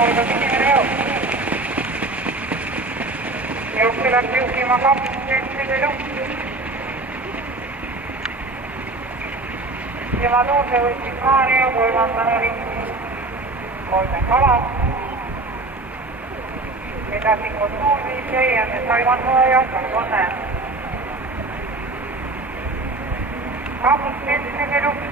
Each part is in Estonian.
hulgas inimene jõud. Jõuki läks juhtima 2 luht. Tema tuurde võttis Maarja kolmandana ringi. 3 kala. Edasi kontuurviis jäi ja see Taiwan-hooaja on näe. 2 luht.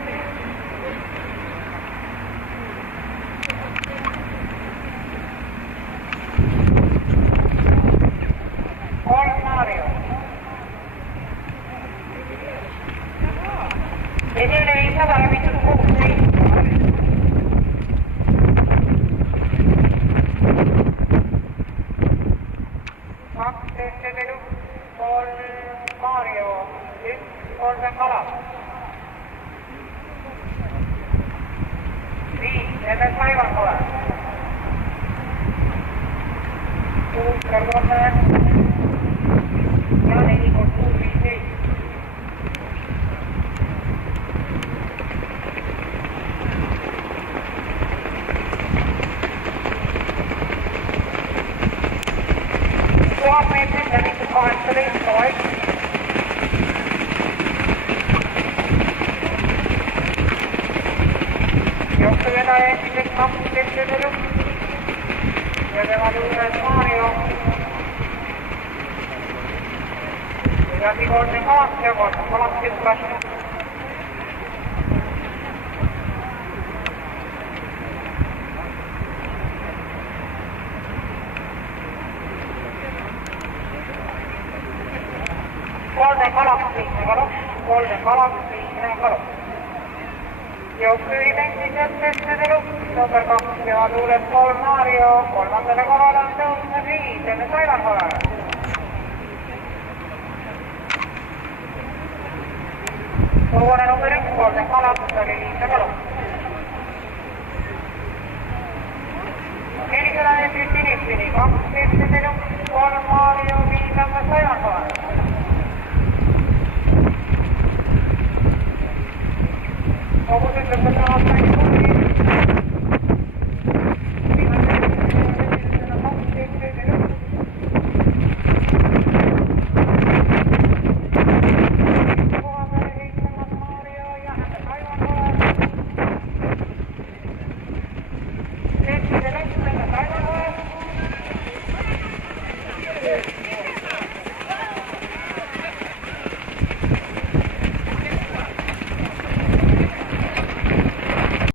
Esimene 500 läbitud 16. 2 Ettevelu, 3 Maarjo, 1 3 kala. 5 enne Taiwan pole. 6 kõrvale ja 4 kultuur 15. meetrit läbitud 18 poeg. Jooksuvedaja endiselt 2 Ettevelu ja tema juures Maarjo. Edasi 3 kalast ja 3 kalast keskklassi. Kolme kalaks, 5 kalaks. Jooksuviid endiselt Ettevelu, number 2 ja tuules 3 Maarjo, kolmandale kohale on tõusnud 5 enne Taiwan kohale. Uue number 1, 3 kalaks oli 5 kalaks. 40 meetrit Inipini, 2 Ettevelu, 3 Maarjo, 5 enne Taiwan kohale.